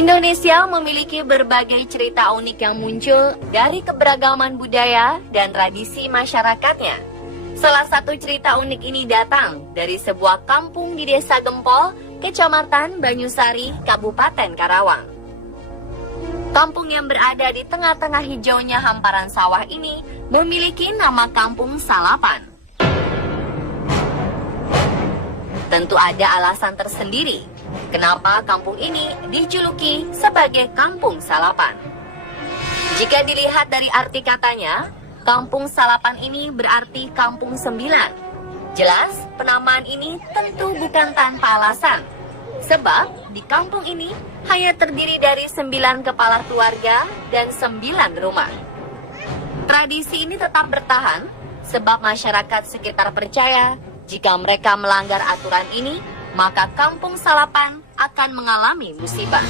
Indonesia memiliki berbagai cerita unik yang muncul dari keberagaman budaya dan tradisi masyarakatnya. Salah satu cerita unik ini datang dari sebuah kampung di Desa Gempol, Kecamatan Banyusari, Kabupaten Karawang. Kampung yang berada di tengah-tengah hijaunya hamparan sawah ini memiliki nama Kampung Salapan. Tentu ada alasan tersendiri kenapa kampung ini dijuluki sebagai Kampung Salapan. Jika dilihat dari arti katanya, Kampung Salapan ini berarti Kampung Sembilan. Jelas, penamaan ini tentu bukan tanpa alasan. Sebab di kampung ini hanya terdiri dari 9 kepala keluarga dan 9 rumah. Tradisi ini tetap bertahan sebab masyarakat sekitar percaya jika mereka melanggar aturan ini, maka Kampung Salapan akan mengalami musibah.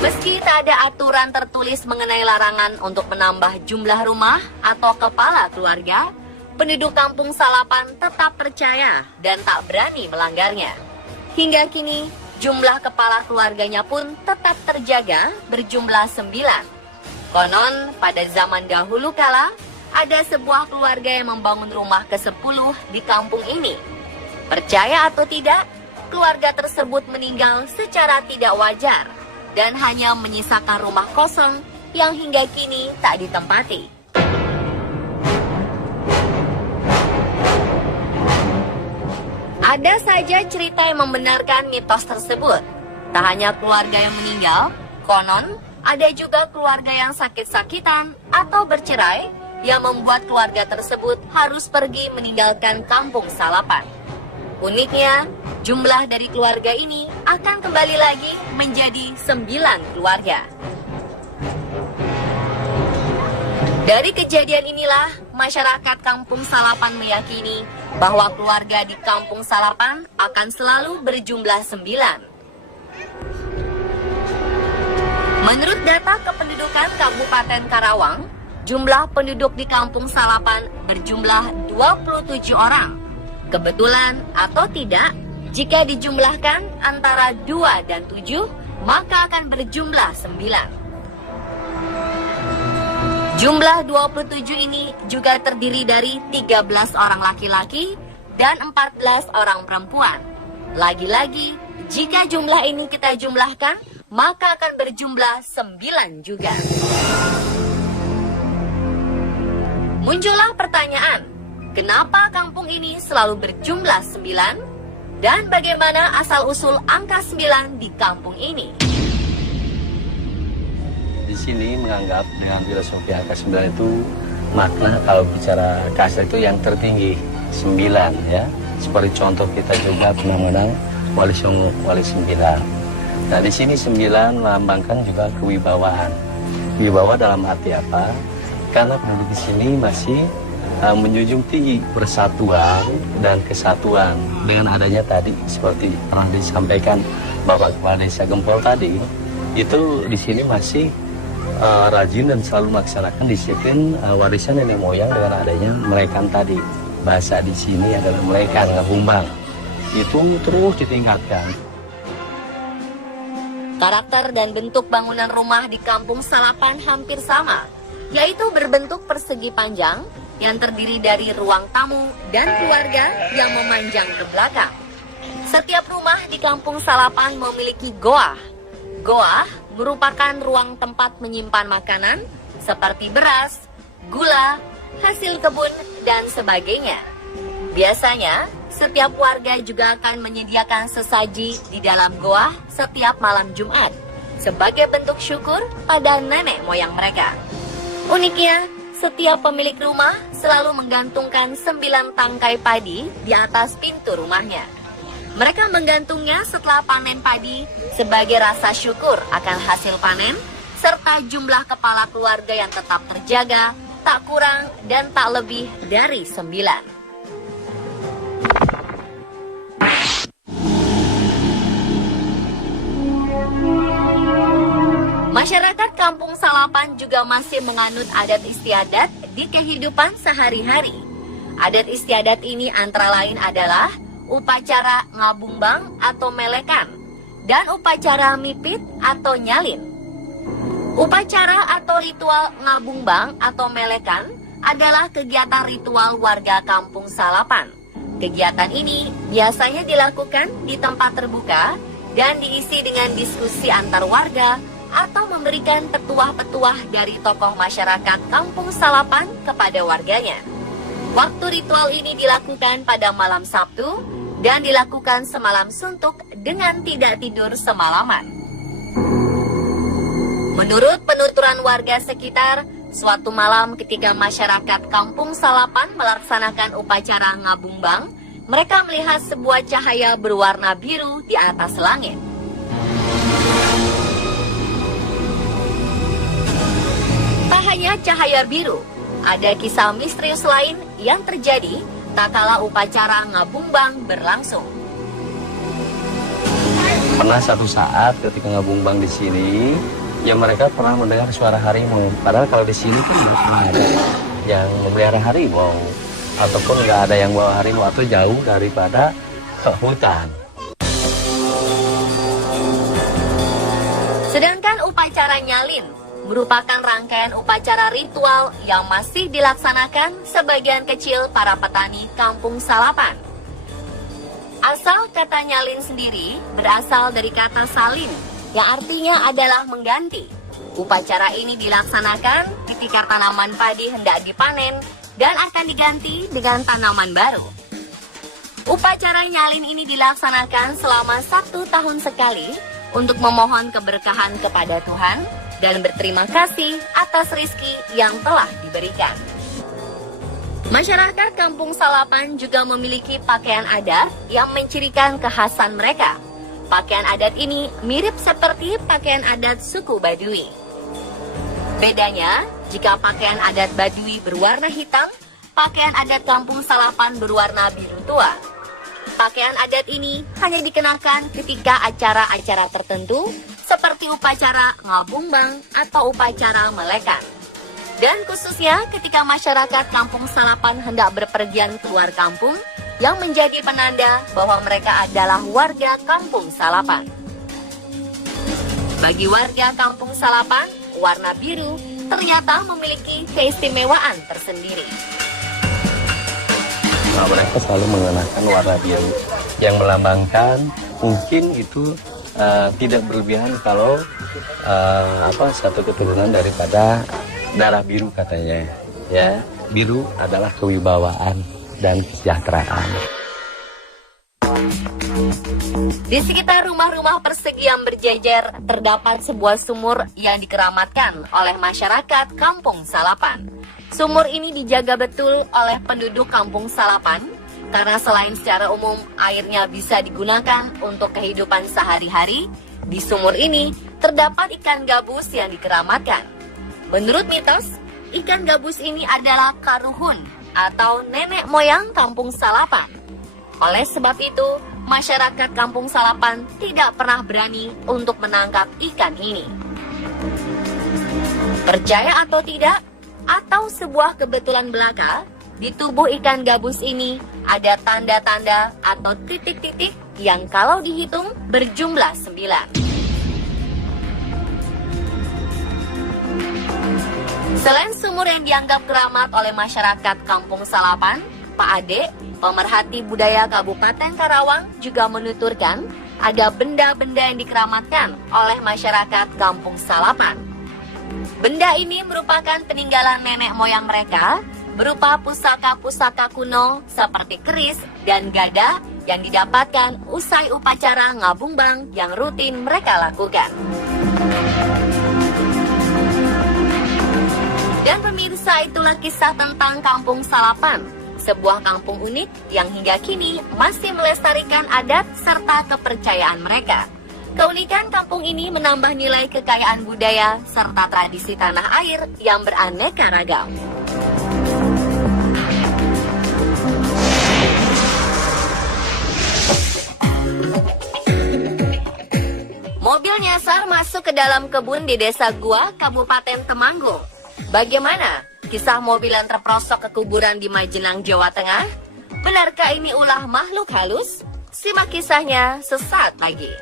Meski tak ada aturan tertulis mengenai larangan untuk menambah jumlah rumah atau kepala keluarga, penduduk Kampung Salapan tetap percaya dan tak berani melanggarnya. Hingga kini, jumlah kepala keluarganya pun tetap terjaga berjumlah 9. Konon, pada zaman dahulu kala, ada sebuah keluarga yang membangun rumah ke-10 di kampung ini. Percaya atau tidak, keluarga tersebut meninggal secara tidak wajar dan hanya menyisakan rumah kosong yang hingga kini tak ditempati. Ada saja cerita yang membenarkan mitos tersebut. Tak hanya keluarga yang meninggal, konon ada juga keluarga yang sakit-sakitan atau bercerai yang membuat keluarga tersebut harus pergi meninggalkan Kampung Salapan. Uniknya, jumlah dari keluarga ini akan kembali lagi menjadi 9 keluarga. Dari kejadian inilah, masyarakat Kampung Salapan meyakini bahwa keluarga di Kampung Salapan akan selalu berjumlah 9. Menurut data kependudukan Kabupaten Karawang, jumlah penduduk di Kampung Salapan berjumlah 27 orang. Kebetulan atau tidak, jika dijumlahkan antara 2 dan 7, maka akan berjumlah 9. Jumlah 27 ini juga terdiri dari 13 orang laki-laki dan 14 orang perempuan. Lagi-lagi, jika jumlah ini kita jumlahkan, maka akan berjumlah 9 juga. Muncullah pertanyaan, kenapa kampung ini selalu berjumlah 9? Dan bagaimana asal-usul angka 9 di kampung ini? Di sini menganggap dengan filosofi angka 9 itu makna kalau bicara kasar itu yang tertinggi, 9 ya. Seperti contoh kita juga pernah menang Wali Songo, Wali 9. Nah di sini 9 melambangkan juga kewibawaan. Wibawa dalam arti apa? Karena penduduk di sini masih menjunjung tinggi persatuan dan kesatuan. Dengan adanya tadi seperti pernah disampaikan Bapak Kepala Desa Gempol tadi, itu di sini masih rajin dan selalu melaksanakan disiplin warisan nenek moyang dengan adanya melekan tadi. Bahasa di sini adalah melekan, ngehumbang. Itu terus ditingkatkan. Karakter dan bentuk bangunan rumah di Kampung Salapan hampir sama, yaitu berbentuk persegi panjang yang terdiri dari ruang tamu dan keluarga yang memanjang ke belakang. Setiap rumah di Kampung Salapan memiliki goa. Goa merupakan ruang tempat menyimpan makanan seperti beras, gula, hasil kebun, dan sebagainya. Biasanya, setiap warga juga akan menyediakan sesaji di dalam goa setiap malam Jumat sebagai bentuk syukur pada nenek moyang mereka. Uniknya, setiap pemilik rumah selalu menggantungkan 9 tangkai padi di atas pintu rumahnya. Mereka menggantungnya setelah panen padi sebagai rasa syukur akan hasil panen, serta jumlah kepala keluarga yang tetap terjaga, tak kurang dan tak lebih dari 9. Masyarakat Kampung Salapan juga masih menganut adat istiadat di kehidupan sehari-hari. Adat istiadat ini antara lain adalah upacara ngabungbang atau melekan, dan upacara mipit atau nyalin. Upacara atau ritual ngabungbang atau melekan adalah kegiatan ritual warga Kampung Salapan. Kegiatan ini biasanya dilakukan di tempat terbuka dan diisi dengan diskusi antar warga atau memberikan petuah-petuah dari tokoh masyarakat Kampung Salapan kepada warganya. Waktu ritual ini dilakukan pada malam Sabtu dan dilakukan semalam suntuk dengan tidak tidur semalaman. Menurut penuturan warga sekitar, suatu malam ketika masyarakat Kampung Salapan melaksanakan upacara ngabungbang, mereka melihat sebuah cahaya berwarna biru di atas langit. Tak hanya cahaya biru, ada kisah misterius lain yang terjadi tak kala upacara ngabungbang berlangsung. Pernah satu saat ketika ngabungbang di sini, ya mereka pernah mendengar suara harimau. Padahal kalau di sini kan nggak pernah ada yang memelihara harimau, ataupun nggak ada yang bawa harimau, atau jauh daripada hutan. Sedangkan upacara nyalin merupakan rangkaian upacara ritual yang masih dilaksanakan sebagian kecil para petani Kampung Salapan. Asal kata nyalin sendiri berasal dari kata salin, yang artinya adalah mengganti. Upacara ini dilaksanakan ketika tanaman padi hendak dipanen dan akan diganti dengan tanaman baru. Upacara nyalin ini dilaksanakan selama 1 tahun sekali untuk memohon keberkahan kepada Tuhan dan berterima kasih atas rizki yang telah diberikan. Masyarakat Kampung Salapan juga memiliki pakaian adat yang mencirikan kekhasan mereka. Pakaian adat ini mirip seperti pakaian adat suku Baduy. Bedanya, jika pakaian adat Baduy berwarna hitam, pakaian adat Kampung Salapan berwarna biru tua. Pakaian adat ini hanya dikenakan ketika acara-acara tertentu seperti upacara ngabungbang atau upacara melekan. Dan khususnya ketika masyarakat Kampung Salapan hendak berpergian keluar kampung yang menjadi penanda bahwa mereka adalah warga Kampung Salapan. Bagi warga Kampung Salapan, warna biru ternyata memiliki keistimewaan tersendiri. Nah, mereka selalu mengenakan warna biru yang melambangkan mungkin itu tidak berlebihan kalau satu keturunan daripada darah biru katanya. Ya, biru adalah kewibawaan dan kesejahteraan. Di sekitar rumah-rumah persegi yang berjejer terdapat sebuah sumur yang dikeramatkan oleh masyarakat Kampung Salapan. Sumur ini dijaga betul oleh penduduk Kampung Salapan karena selain secara umum airnya bisa digunakan untuk kehidupan sehari-hari, di sumur ini terdapat ikan gabus yang dikeramatkan. Menurut mitos, ikan gabus ini adalah karuhun atau nenek moyang Kampung Salapan. Oleh sebab itu, masyarakat Kampung Salapan tidak pernah berani untuk menangkap ikan ini. Percaya atau tidak, atau sebuah kebetulan belaka, di tubuh ikan gabus ini ada tanda-tanda atau titik-titik yang kalau dihitung berjumlah 9. Selain sumur yang dianggap keramat oleh masyarakat Kampung Salapan, Pak Ade, pemerhati budaya Kabupaten Karawang, juga menuturkan ada benda-benda yang dikeramatkan oleh masyarakat Kampung Salapan. Benda ini merupakan peninggalan nenek moyang mereka, berupa pusaka-pusaka kuno seperti keris dan gada yang didapatkan usai upacara ngabungbang yang rutin mereka lakukan. Dan pemirsa, itulah kisah tentang Kampung Salapan, sebuah kampung unik yang hingga kini masih melestarikan adat serta kepercayaan mereka. Keunikan kampung ini menambah nilai kekayaan budaya serta tradisi tanah air yang beraneka ragam. Mobil nyasar masuk ke dalam kebun di Desa Gua, Kabupaten Temanggung. Bagaimana kisah mobil yang terperosok ke kuburan di Majenang, Jawa Tengah? Benarkah ini ulah makhluk halus? Simak kisahnya sesaat lagi.